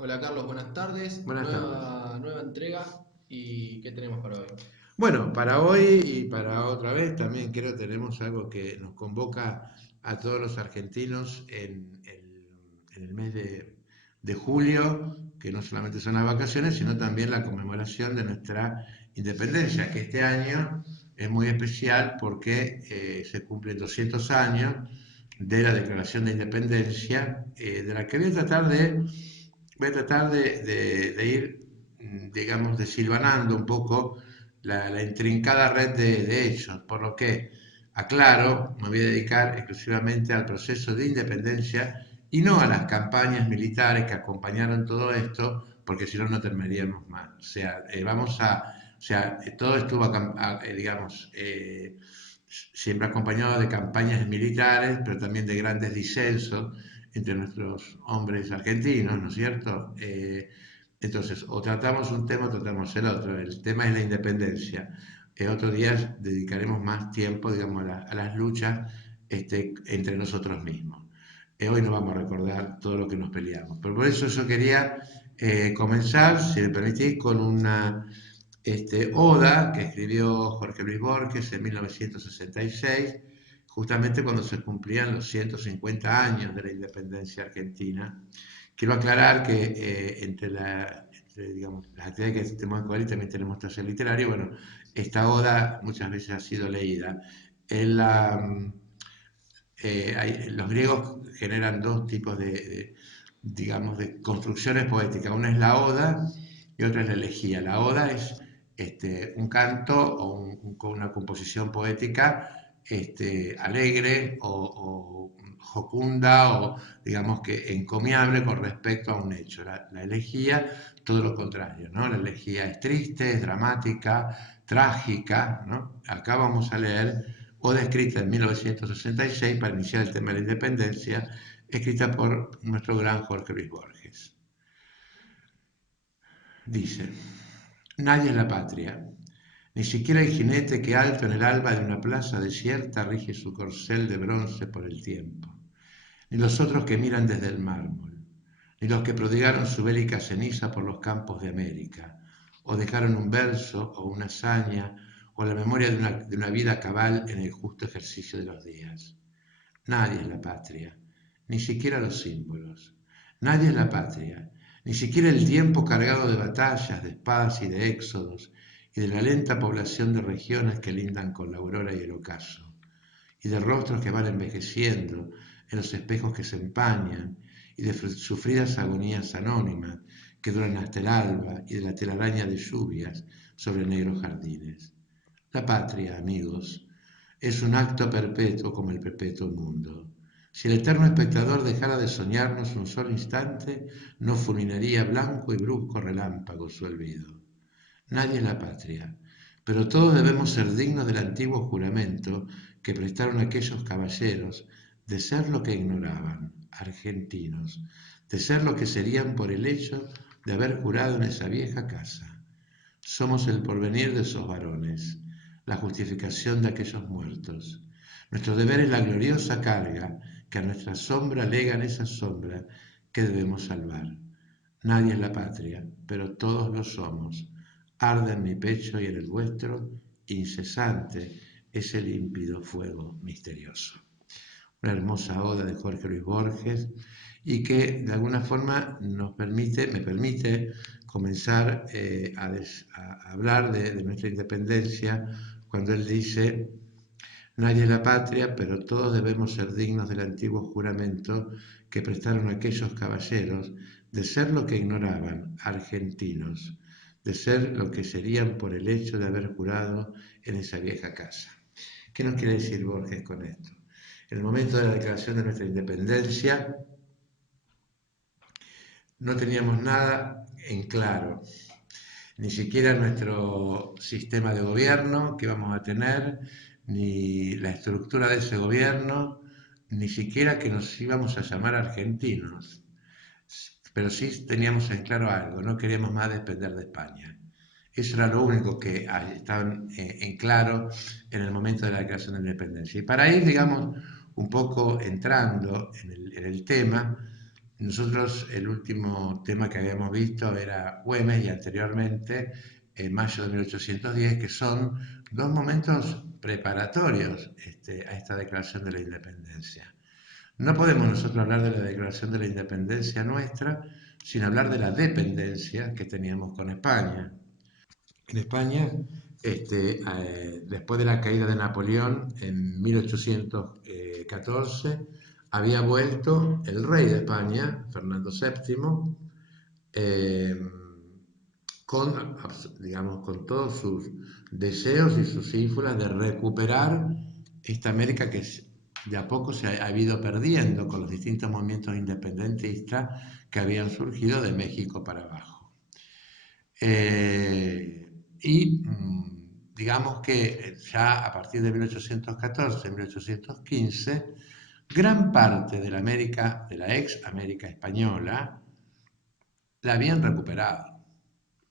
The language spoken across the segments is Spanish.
Hola Carlos, buenas tardes. Buenas tardes. Nueva entrega. ¿Y qué tenemos para hoy? Bueno, para hoy y para otra vez también creo tenemos algo que nos convoca a todos los argentinos en el mes de julio, que no solamente son las vacaciones, sino también la conmemoración de nuestra independencia, que este año es muy especial porque se cumplen 200 años de la Declaración de Independencia, de la que voy a tratar de ir, digamos, desilvanando un poco la intrincada red de hechos, por lo que aclaro, me voy a dedicar exclusivamente al proceso de independencia y no a las campañas militares que acompañaron todo esto, porque si no, no terminaríamos más. O sea, todo estuvo, digamos, siempre acompañado de campañas militares, pero también de grandes disensos entre nuestros hombres argentinos, ¿no es cierto? Entonces, o tratamos un tema o tratamos el otro. El tema es la independencia. Otros días dedicaremos más tiempo, digamos, a las luchas entre nosotros mismos. Hoy no vamos a recordar todo lo que nos peleamos. Pero por eso yo quería comenzar, si me permitís, con una oda que escribió Jorge Luis Borges en 1966, justamente cuando se cumplían los 150 años de la independencia argentina. Quiero aclarar que digamos, las actividades que tenemos en Coali también tenemos taller literario. Bueno, esta oda muchas veces ha sido leída. En los griegos generan dos tipos digamos, de construcciones poéticas. Una es la oda y otra es la elegía. La oda es un canto o una composición poética alegre o jocunda o digamos que encomiable con respecto a un hecho. La elegía, todo lo contrario, ¿no? La elegía es triste, es dramática, trágica, ¿no? Acá vamos a leer Oda escrita en 1966 para iniciar el tema de la independencia, escrita por nuestro gran Jorge Luis Borges. Dice, nadie es la patria, ni siquiera el jinete que alto en el alba de una plaza desierta rige su corcel de bronce por el tiempo, ni los otros que miran desde el mármol, ni los que prodigaron su bélica ceniza por los campos de América, o dejaron un verso o una hazaña o la memoria de una vida cabal en el justo ejercicio de los días. Nadie es la patria, ni siquiera los símbolos. Nadie es la patria, ni siquiera el tiempo cargado de batallas, de espadas y de éxodos, y de la lenta población de regiones que lindan con la aurora y el ocaso, y de rostros que van envejeciendo en los espejos que se empañan, y de sufridas agonías anónimas que duran hasta el alba, y de la telaraña de lluvias sobre negros jardines. La patria, amigos, es un acto perpetuo como el perpetuo mundo. Si el eterno espectador dejara de soñarnos un solo instante, no fulminaría blanco y brusco relámpago su olvido. Nadie es la patria, pero todos debemos ser dignos del antiguo juramento que prestaron aquellos caballeros de ser lo que ignoraban, argentinos, de ser lo que serían por el hecho de haber jurado en esa vieja casa. Somos el porvenir de esos varones, la justificación de aquellos muertos. Nuestro deber es la gloriosa carga que a nuestra sombra legan esas sombras que debemos salvar. Nadie es la patria, pero todos lo somos. Arde en mi pecho y en el vuestro, incesante, ese límpido fuego misterioso. Una hermosa oda de Jorge Luis Borges y que de alguna forma me permite comenzar a hablar de nuestra independencia cuando él dice, nadie es la patria, pero todos debemos ser dignos del antiguo juramento que prestaron aquellos caballeros de ser lo que ignoraban, argentinos, de ser lo que serían por el hecho de haber jurado en esa vieja casa. ¿Qué nos quiere decir Borges con esto? En el momento de la declaración de nuestra independencia no teníamos nada en claro, ni siquiera nuestro sistema de gobierno que vamos a tener, ni la estructura de ese gobierno, ni siquiera que nos íbamos a llamar argentinos. Pero sí teníamos en claro algo, no queríamos más depender de España. Eso era lo único que estaba en claro en el momento de la declaración de la independencia. Y para ir, digamos, un poco entrando en el tema, Nosotros el último tema que habíamos visto era Güemes y anteriormente en mayo de 1810, que son dos momentos preparatorios a esta declaración de la independencia. No podemos nosotros hablar de la declaración de la independencia nuestra sin hablar de la dependencia que teníamos con España. En España, después de la caída de Napoleón en 1814, había vuelto el rey de España, Fernando VII, eh, con todos sus deseos y sus ínfulas de recuperar esta América que de a poco se ha ido perdiendo con los distintos movimientos independentistas que habían surgido de México para abajo. Digamos que ya a partir de 1814, 1815, gran parte de la América, de la ex América española, la habían recuperado.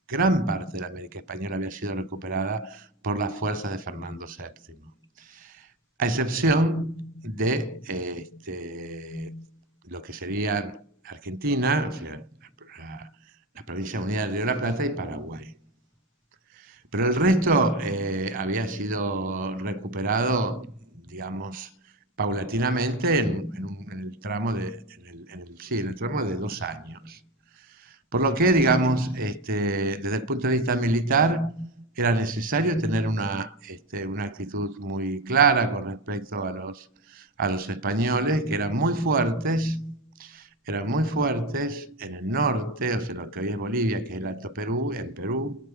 Gran parte de la América española había sido recuperada por las fuerzas de Fernando VII, a excepción de lo que sería Argentina, o sea, la provincia unida de Río de la Plata y Paraguay. Pero el resto había sido recuperado, digamos, paulatinamente en el tramo en el tramo de 2 años. Por lo que, digamos, desde el punto de vista militar, era necesario tener una actitud muy clara con respecto a los españoles, que eran muy fuertes en el norte, o sea, lo que hoy es Bolivia, que es el Alto Perú, en Perú.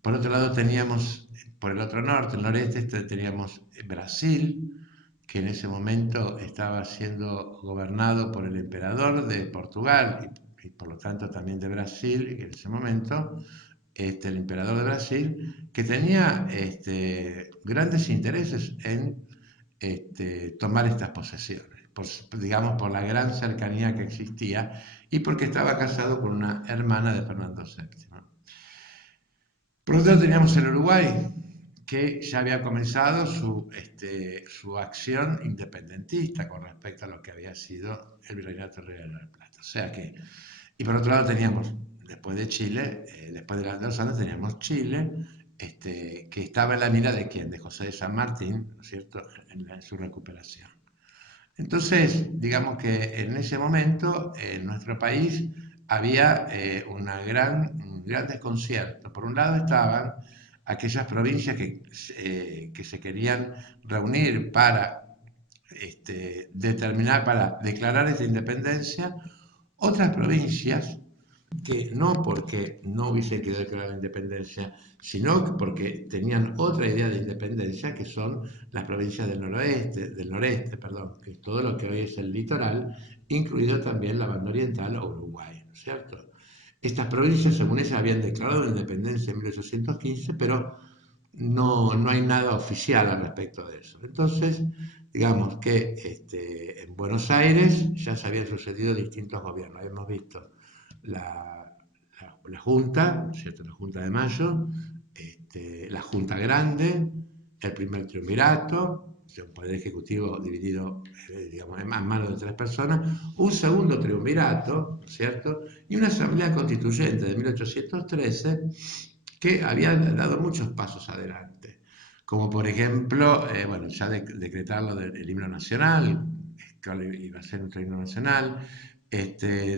Por otro lado teníamos, por el otro norte, el noreste, teníamos Brasil, que en ese momento estaba siendo gobernado por el emperador de Portugal y por lo tanto también de Brasil, en ese momento, el emperador de Brasil, que tenía grandes intereses en tomar estas posesiones, digamos por la gran cercanía que existía y porque estaba casado con una hermana de Fernando VII. Por otro lado teníamos el Uruguay, que ya había comenzado su acción independentista con respecto a lo que había sido el Virreinato Real de la Plata. O sea que, y por otro lado teníamos, después de Chile, después de las dos años teníamos Chile, que estaba en la mira de quién, de José de San Martín, ¿no es cierto?, en su recuperación. Entonces, digamos que en ese momento en nuestro país había un gran desconcierto. Por un lado estaban aquellas provincias que se querían reunir para para declarar esta independencia, otras provincias que no porque no hubiese querido declarar la independencia, sino porque tenían otra idea de independencia, que son las provincias del noreste, perdón, que es todo lo que hoy es el litoral, incluido también la banda oriental o Uruguay, ¿no es cierto? Estas provincias, según ellas, habían declarado la independencia en 1815, pero no hay nada oficial al respecto de eso. Entonces, digamos que en Buenos Aires ya se habían sucedido distintos gobiernos. Habíamos visto la Junta, ¿cierto?, la Junta de Mayo, la Junta Grande, el primer triunvirato, un poder ejecutivo dividido, digamos, en manos de 3 personas, un segundo triunvirato, ¿cierto?, y una asamblea constituyente de 1813 que había dado muchos pasos adelante, como por ejemplo, bueno, ya decretar lo del himno nacional, que iba a ser nuestro himno nacional,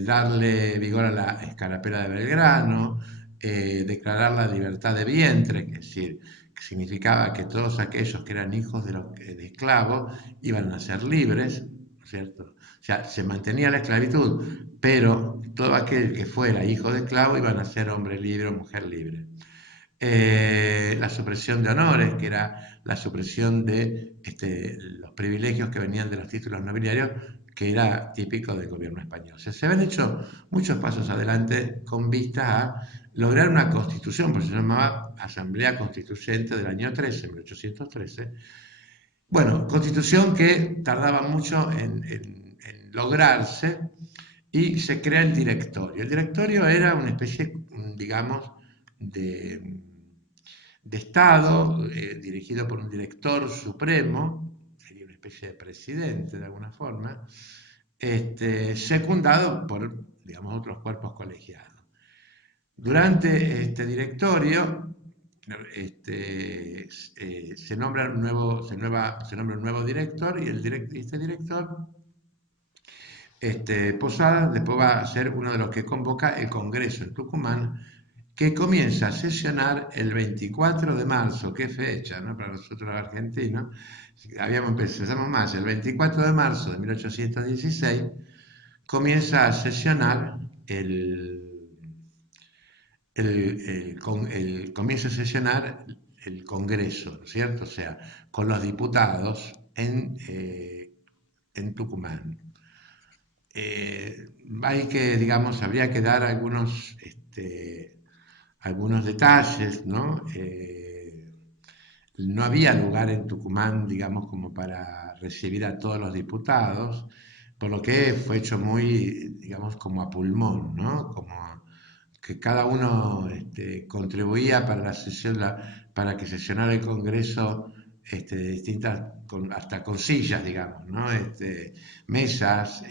darle vigor a la escarapela de Belgrano, declarar la libertad de vientre, es decir, que significaba que todos aquellos que eran hijos de esclavos iban a ser libres, ¿cierto? O sea, se mantenía la esclavitud, pero todo aquel que fuera hijo de esclavo iban a ser hombre libre o mujer libre. La supresión de honores, que era la supresión de los privilegios que venían de los títulos nobiliarios, que era típico del gobierno español. O sea, se habían hecho muchos pasos adelante con vistas a lograr una constitución, porque se llamaba Asamblea Constituyente del año 13, 1813. Bueno, constitución que tardaba mucho en lograrse y se crea el directorio. El directorio era una especie, digamos, de Estado, dirigido por un director supremo, sería una especie de presidente de alguna forma, secundado por, digamos, otros cuerpos colegiados. Durante este directorio se nombra un nuevo director y este director, Posada, después va a ser uno de los que convoca el Congreso en Tucumán, que comienza a sesionar el 24 de marzo, qué fecha, ¿no? Para nosotros los argentinos, empezamos más, el 24 de marzo de 1816 comienza a sesionar comienza a sesionar el Congreso, ¿no es cierto? O sea, con los diputados en Tucumán. Hay que, digamos, habría que dar algunos detalles, ¿no? No había lugar en Tucumán, digamos, como para recibir a todos los diputados, por lo que fue hecho muy, digamos, como a pulmón, ¿no? Como que cada uno contribuía para la sesión, para que sesionara el Congreso distintas, hasta con sillas, digamos, ¿no? Mesas,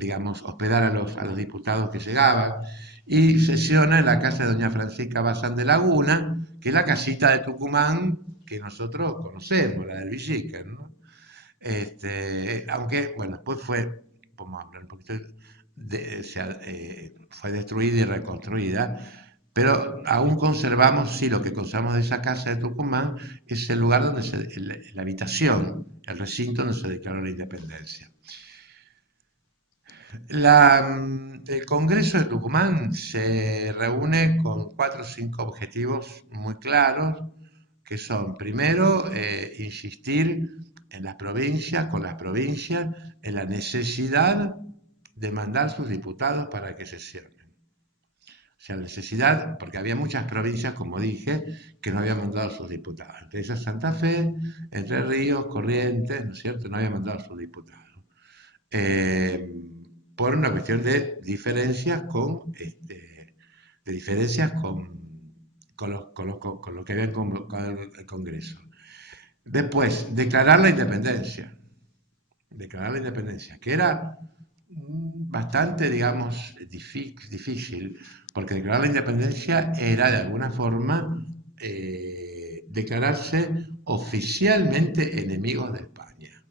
digamos, hospedar a los diputados que llegaban, y sesiona en la casa de doña Francisca Bazán de Laguna, que es la casita de Tucumán que nosotros conocemos, la del Villica, ¿no? Aunque, bueno, después fue, vamos a hablar un poquito, fue destruida y reconstruida, pero aún conservamos, sí, lo que conservamos de esa casa de Tucumán es el lugar donde la habitación, el recinto donde se declaró la independencia. El Congreso de Tucumán se reúne con 4 o 5 objetivos muy claros, que son, primero, insistir en las provincias, con las provincias, en la necesidad de mandar sus diputados para que sesionen. O sea, la necesidad, porque había muchas provincias, como dije, que no habían mandado sus diputados. Entre esas Santa Fe, Entre Ríos, Corrientes, ¿no es cierto?, no habían mandado sus diputados. Por una cuestión de diferencias con lo que había convocado el Congreso. Después, declarar la independencia, que era bastante, digamos, difícil, porque declarar la independencia era, de alguna forma, declararse oficialmente enemigos de España.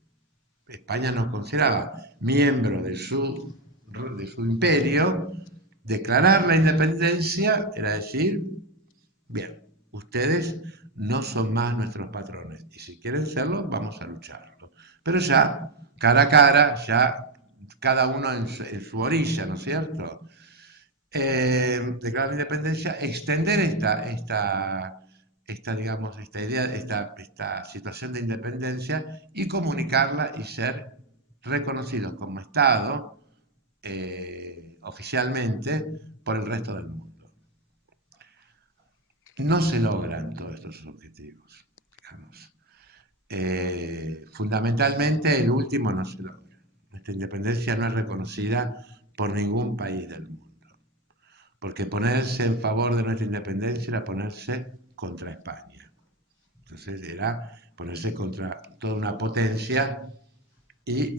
España nos consideraba miembros de su imperio. Declarar la independencia era decir, bien, ustedes no son más nuestros patrones, y si quieren serlo, vamos a lucharlo. Pero ya, cara a cara, ya cada uno en su orilla, ¿no es cierto? Declarar la independencia, extender digamos, esta idea, esta situación de independencia, y comunicarla y ser reconocidos como Estado oficialmente por el resto del mundo. No se logran todos estos objetivos, digamos. Fundamentalmente el último no se logra. Nuestra independencia no es reconocida por ningún país del mundo, porque ponerse en favor de nuestra independencia era ponerse contra España. Entonces era ponerse contra toda una potencia, y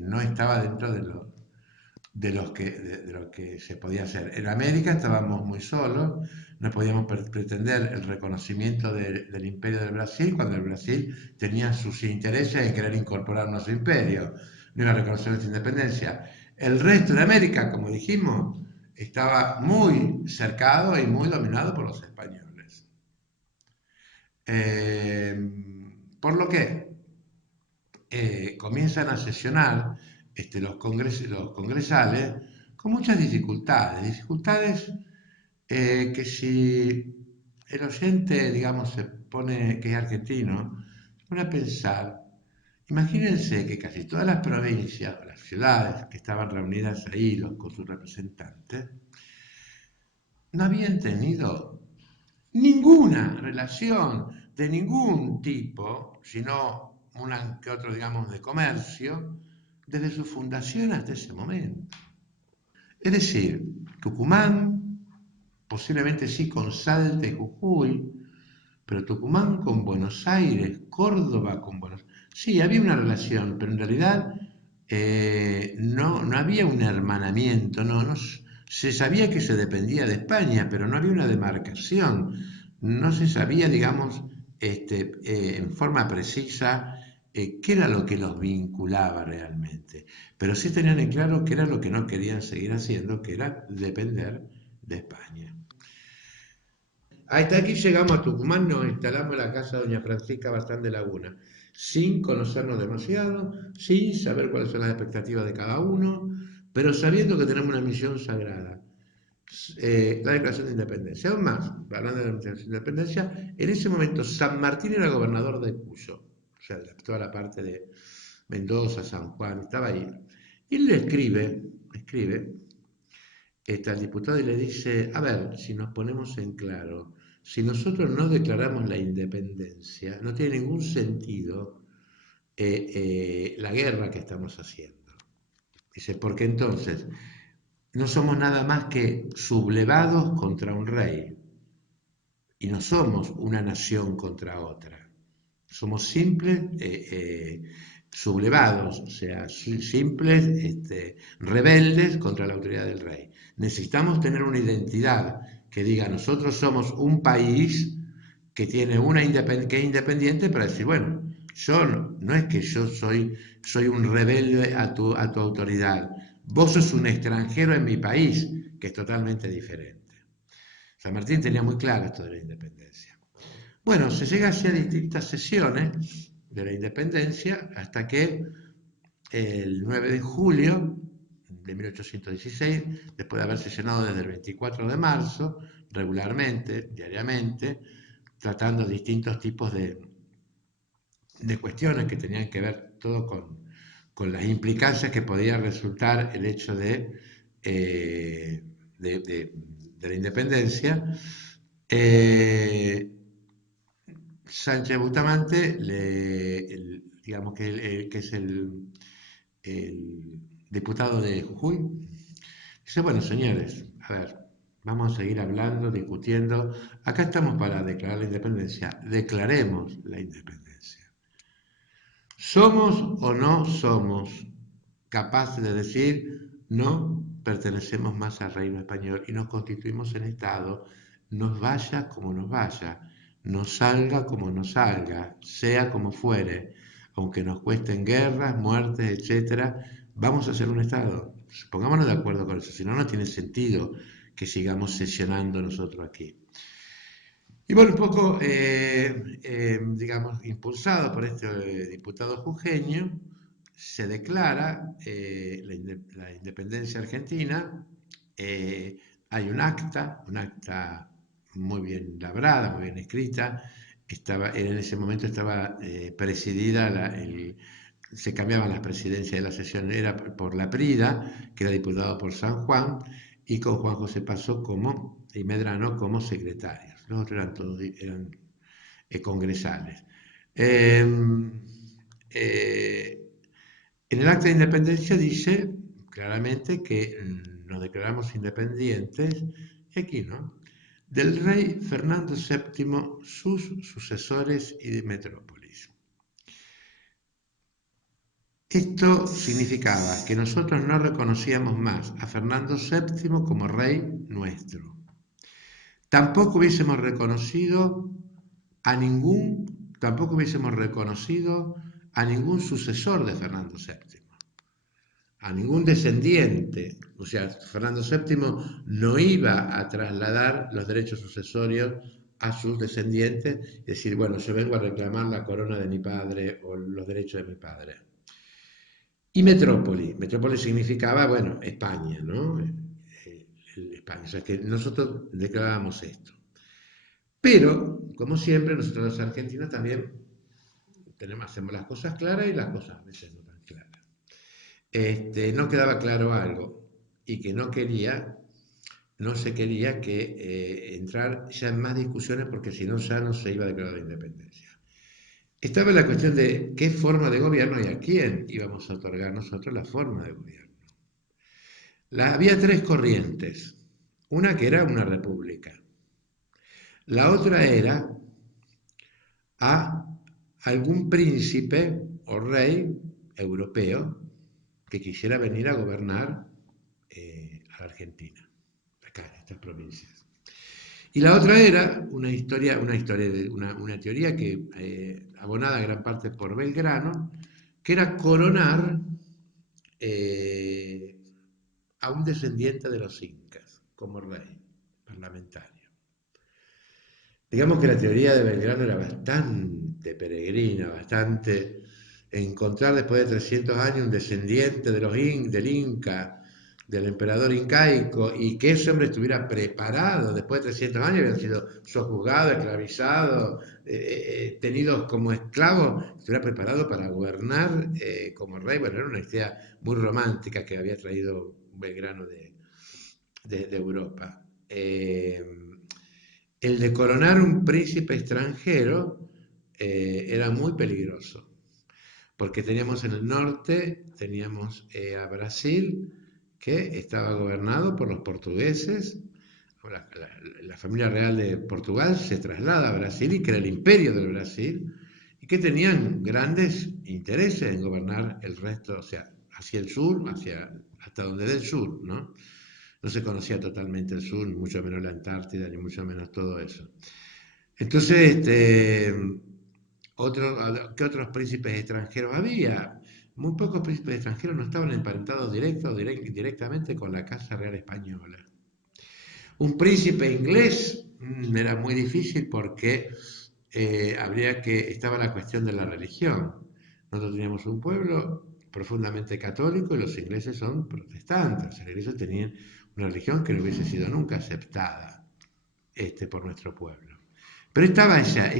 no estaba dentro de lo que se podía hacer. En América estábamos muy solos, no podíamos pretender el reconocimiento del imperio del Brasil, cuando el Brasil tenía sus intereses en querer incorporarnos a su imperio, no iba a reconocer nuestra independencia. El resto de América, como dijimos, estaba muy cercado y muy dominado por los españoles. Por lo que comienzan a sesionar los congresales con muchas dificultades que, si el oyente, digamos, que es argentino, se pone a pensar. Imagínense que casi todas las provincias, las ciudades que estaban reunidas ahí con sus representantes, no habían tenido ninguna relación de ningún tipo, sino que otro, digamos, de comercio, desde su fundación hasta ese momento. Es decir, Tucumán, posiblemente sí con Salta y Jujuy, pero Tucumán con Buenos Aires, Córdoba con Buenos Aires. Sí, había una relación, pero en realidad no había un hermanamiento, se sabía que se dependía de España, pero no había una demarcación, no se sabía, digamos, en forma precisa qué era lo que los vinculaba realmente, pero sí tenían en claro qué era lo que no querían seguir haciendo, que era depender de España. Hasta aquí llegamos a Tucumán, nos instalamos en la casa de doña Francisca Bazán de Laguna, sin conocernos demasiado, sin saber cuáles son las expectativas de cada uno, pero sabiendo que tenemos una misión sagrada, la Declaración de Independencia. Aún más, hablando de la Declaración de Independencia, en ese momento San Martín era gobernador de Cuyo, o sea, toda la parte de Mendoza, San Juan, estaba ahí. Y él le escribe al diputado y le dice, a ver, si nos ponemos en claro, si nosotros no declaramos la independencia, no tiene ningún sentido la guerra que estamos haciendo. Dice, porque entonces no somos nada más que sublevados contra un rey y no somos una nación contra otra. Somos simples sublevados, o sea, simples rebeldes contra la autoridad del rey. Necesitamos tener una identidad que diga nosotros somos un país que tiene que es independiente para decir, bueno, yo no es que yo soy un rebelde a tu autoridad, vos sos un extranjero en mi país, que es totalmente diferente. San Martín tenía muy claro esto de la independencia. Bueno, se llega hacia distintas sesiones de la independencia hasta que el 9 de julio de 1816, después de haber sesionado desde el 24 de marzo, regularmente, diariamente, tratando distintos tipos de cuestiones que tenían que ver todo con las implicancias que podía resultar el hecho eh, de la independencia. Sánchez Bustamante, digamos que es el diputado de Jujuy, dice, bueno, señores, a ver, vamos a seguir hablando, discutiendo. Acá estamos para declarar la independencia. Declaremos la independencia. ¿Somos o no somos capaces de decir no pertenecemos más al reino español y nos constituimos en Estado, nos vaya como nos vaya, nos salga como nos salga, sea como fuere, aunque nos cuesten guerras, muertes, etcétera, vamos a ser un Estado? Pongámonos de acuerdo con eso, si no, no tiene sentido que sigamos sesionando nosotros aquí. Y bueno, un poco, digamos, impulsado por este diputado jujeño, se declara la independencia argentina. eh, Hay un acta muy bien labrada, muy bien escrita. En ese momento estaba presidida, se cambiaban las presidencias de la sesión, era por Laprida, que era diputado por San Juan, y con Juan José Paso y Medrano como secretarios. Los otros eran todos congresales. Eh, eh, en el acta de independencia dice claramente que nos declaramos independientes, y aquí no, del rey Fernando VII, sus sucesores y de Metrópolis. Esto significaba que nosotros no reconocíamos más a Fernando VII como rey nuestro. Tampoco hubiésemos reconocido tampoco hubiésemos reconocido a ningún sucesor de Fernando VII, a ningún descendiente. O sea, Fernando VII no iba a trasladar los derechos sucesorios a sus descendientes y decir, bueno, yo vengo a reclamar la corona de mi padre o los derechos de mi padre. Y metrópoli significaba, bueno, España, ¿no? España, o sea que nosotros declarábamos esto. Pero, como siempre, nosotros los argentinos también hacemos las cosas claras y las cosas a veces no tan claras. No quedaba claro algo y que no se quería que entrar ya en más discusiones porque si no ya no se iba a declarar la independencia. Estaba la cuestión de qué forma de gobierno y a quién íbamos a otorgar nosotros la forma de gobierno. Había tres corrientes. Una que era una república. La otra era a algún príncipe o rey europeo que quisiera venir a gobernar a la Argentina, acá en estas provincias. Y la otra era una teoría que, abonada gran parte por Belgrano, que era coronar eh, a un descendiente de los incas como rey parlamentario. Digamos que la teoría de Belgrano era bastante peregrina, bastante encontrar después de 300 años un descendiente de del Inca, del emperador incaico, y que ese hombre estuviera preparado, después de 300 años habían sido sojuzgados, esclavizados, tenidos como esclavos, estuviera preparado para gobernar como rey. Bueno, era una idea muy romántica que había traído Belgrano de Europa. El de coronar un príncipe extranjero era muy peligroso, porque teníamos en el norte, teníamos a Brasil, que estaba gobernado por los portugueses. La familia real de Portugal se traslada a Brasil y crea el imperio del Brasil, y que tenían grandes intereses en gobernar el resto, o sea, hacia el sur, hasta donde dé el sur, ¿no? No se conocía totalmente el sur, mucho menos la Antártida, ni mucho menos todo eso. Entonces, ¿qué otros príncipes extranjeros había? Muy pocos príncipes extranjeros no estaban emparentados directamente con la Casa Real Española. Un príncipe inglés era muy difícil porque estaba la cuestión de la religión. Nosotros teníamos un pueblo profundamente católico y los ingleses son protestantes. Los ingleses tenían una religión que no hubiese sido nunca aceptada por nuestro pueblo. Pero estaba esa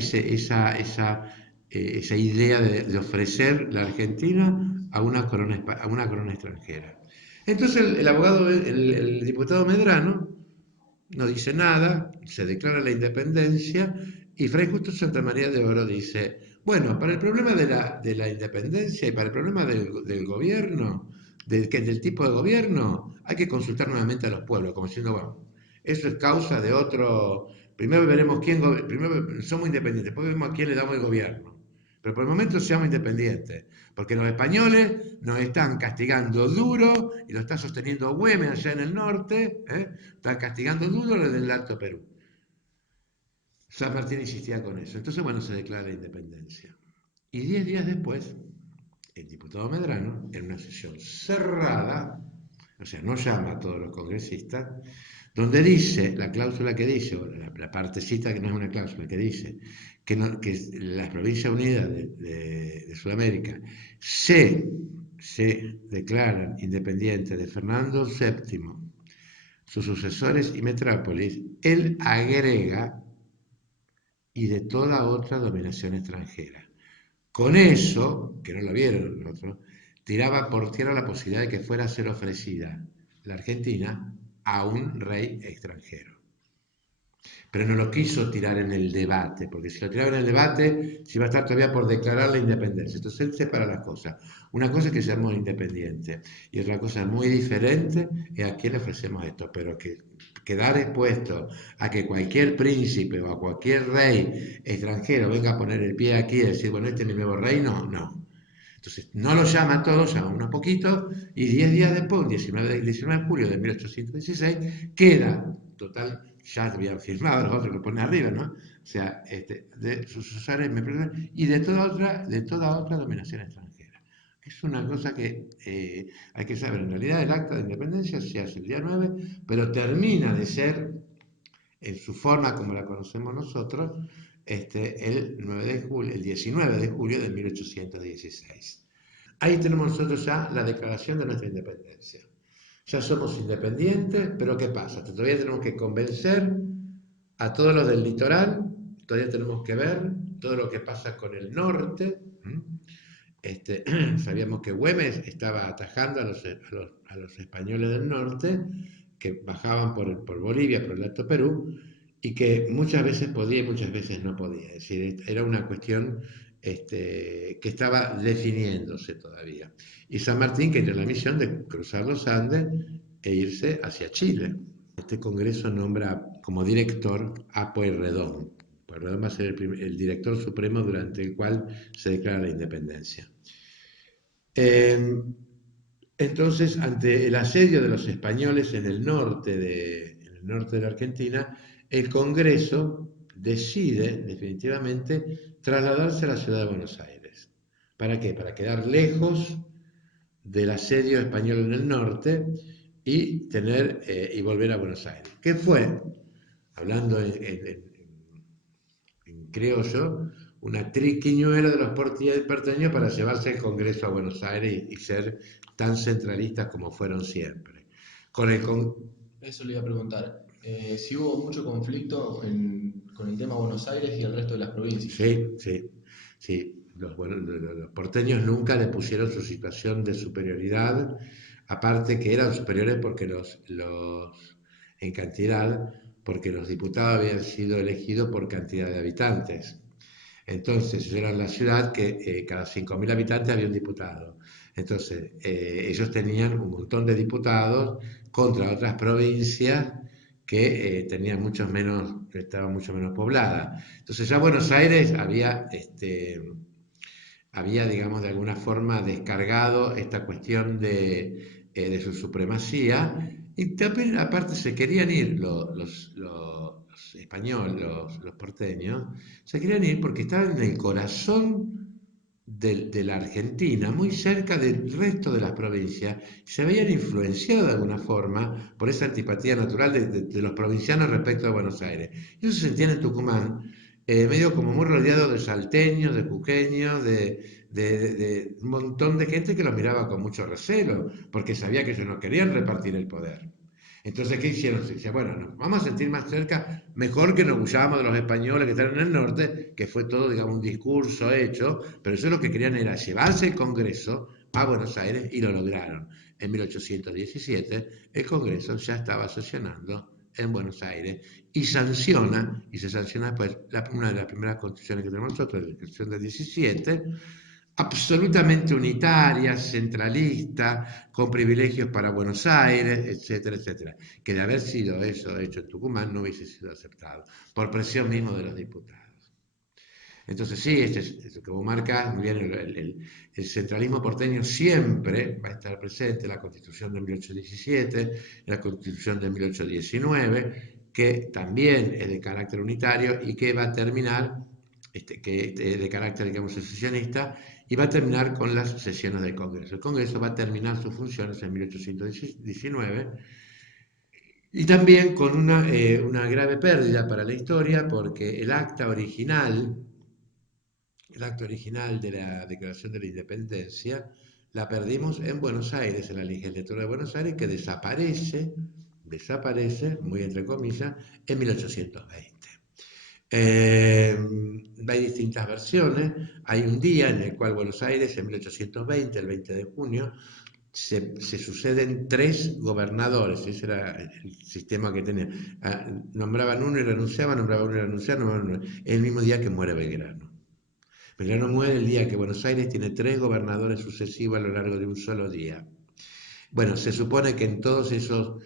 idea de ofrecer la Argentina a una corona extranjera. Entonces el abogado, el diputado Medrano, no dice nada, se declara la independencia y Fray Justo Santamaría de Oro dice, bueno, para el problema de la independencia y para el problema del gobierno, del tipo de gobierno, hay que consultar nuevamente a los pueblos, como diciendo, bueno, eso es causa de otro, primero veremos primero somos independientes, después vemos a quién le damos el gobierno. Pero por el momento seamos independientes, porque los españoles nos están castigando duro y lo está sosteniendo Güemes allá en el norte, están castigando duro desde el Alto Perú. San Martín insistía con eso. Entonces, bueno, se declara la independencia. Y 10 días después, el diputado Medrano, en una sesión cerrada, o sea, no llama a todos los congresistas, donde dice, la cláusula que dice, o la partecita que no es una cláusula, que dice que las Provincias Unidas de Sudamérica se declaran independientes de Fernando VII, sus sucesores y metrópolis, él agrega y de toda otra dominación extranjera. Con eso, que no lo vieron los otros, tiraba por tierra la posibilidad de que fuera a ser ofrecida la Argentina a un rey extranjero. Pero no lo quiso tirar en el debate, porque si lo tiraba en el debate se iba a estar todavía por declarar la independencia. Entonces él separa las cosas. Una cosa es que seamos independientes y otra cosa muy diferente es a quién le ofrecemos esto, pero que quedar expuesto a que cualquier príncipe o a cualquier rey extranjero venga a poner el pie aquí y decir, bueno, este es mi nuevo reino, no. Entonces, no lo llama a todos, llama unos poquitos, y 10 días después, 19 de julio de 1816, queda, total, ya habían firmado los otros que ponen arriba, ¿no? O sea, de sus sucesores y de toda otra dominación extranjera. Es una cosa que hay que saber. En realidad, el acta de independencia se hace el día 9, pero termina de ser, en su forma como la conocemos nosotros, el 19 de julio de 1816. Ahí tenemos nosotros ya la declaración de nuestra independencia. Ya somos independientes, pero ¿qué pasa? Todavía tenemos que convencer a todos los del litoral, todavía tenemos que ver todo lo que pasa con el norte. Sabíamos que Güemes estaba atajando a los españoles del norte, que bajaban por Bolivia, por el Alto Perú, y que muchas veces podía y muchas veces no podía. Es decir, era una cuestión que estaba definiéndose todavía. Y San Martín que tiene la misión de cruzar los Andes e irse hacia Chile. Este congreso nombra como director a Pueyrredón. Pueyrredón va a ser el director supremo durante el cual se declara la independencia. Entonces, ante el asedio de los españoles en el norte de la Argentina, el Congreso decide definitivamente trasladarse a la ciudad de Buenos Aires. ¿Para qué? Para quedar lejos del asedio español en el norte y volver a Buenos Aires. ¿Qué fue? Hablando en criollo, una triquiñuela de los porteños para llevarse el Congreso a Buenos Aires y ser tan centralistas como fueron siempre. Eso le iba a preguntar. Si hubo mucho conflicto con el tema Buenos Aires y el resto de las provincias. Sí. Los porteños nunca le pusieron su situación de superioridad, aparte que eran superiores porque en cantidad, porque los diputados habían sido elegidos por cantidad de habitantes. Entonces, era la ciudad que cada 5.000 habitantes había un diputado. Entonces, ellos tenían un montón de diputados contra otras provincias que estaban mucho menos pobladas. Entonces, ya Buenos Aires había, digamos, de alguna forma descargado esta cuestión de su supremacía y también, aparte, se querían ir los españoles, los porteños, se querían ir porque estaban en el corazón de la Argentina, muy cerca del resto de las provincias, se veían influenciados de alguna forma por esa antipatía natural de los provincianos respecto a Buenos Aires. Ellos se sentían en Tucumán medio como muy rodeado de salteños, de jujeños, de un montón de gente que los miraba con mucho recelo, porque sabía que ellos no querían repartir el poder. Entonces, ¿qué hicieron? Se decía, bueno, nos vamos a sentir más cerca, mejor que nos huyamos de los españoles que están en el norte, que fue todo, digamos, un discurso hecho, pero ellos lo que querían era llevarse el Congreso a Buenos Aires y lo lograron. En 1817 el Congreso ya estaba sesionando en Buenos Aires y se sanciona pues una de las primeras constituciones que tenemos nosotros, la Constitución del 17, absolutamente unitaria, centralista, con privilegios para Buenos Aires, etcétera, etcétera, que de haber sido eso hecho en Tucumán no hubiese sido aceptado, por presión mismo de los diputados. Entonces sí, como marca muy bien, el centralismo porteño siempre va a estar presente en la Constitución de 1817, en la Constitución de 1819, que también es de carácter unitario y que va a terminar, que es de carácter, digamos, secesionista, y va a terminar con las sesiones del Congreso. El Congreso va a terminar sus funciones en 1819 y también con una grave pérdida para la historia porque el acta original de la Declaración de la Independencia la perdimos en Buenos Aires, en la legislatura de Buenos Aires, que desaparece, muy entre comillas, en 1820. Hay distintas versiones. Hay un día en el cual Buenos Aires, en 1820, el 20 de junio, se suceden 3 gobernadores. Ese era el sistema que tenía. Nombraban uno y renunciaban, nombraban uno y renunciaban, el mismo día que muere Belgrano. Belgrano muere el día que Buenos Aires tiene 3 gobernadores sucesivos a lo largo de un solo día. Bueno, se supone que en todos esos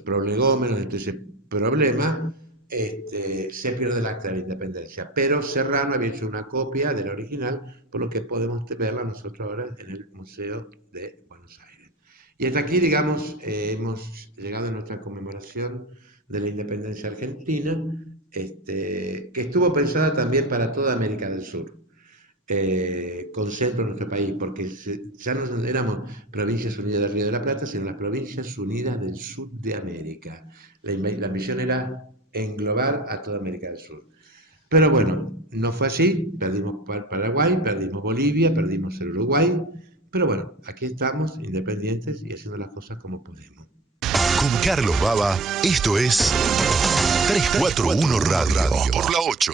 prolegómenos, de ese problema, se pierde el acta de la independencia, pero Serrano había hecho una copia del original, por lo que podemos verla nosotros ahora en el Museo de Buenos Aires. Y hasta aquí, digamos, hemos llegado a nuestra conmemoración de la independencia argentina, que estuvo pensada también para toda América del Sur. Con centro en nuestro país, porque ya no éramos Provincias Unidas del Río de la Plata, sino las Provincias Unidas del Sur de América. La misión era englobar a toda América del Sur. Pero bueno, no fue así, perdimos Paraguay, perdimos Bolivia, perdimos el Uruguay, pero bueno, aquí estamos, independientes y haciendo las cosas como podemos. Con Carlos Baba, esto es 341 Radio, por la 8.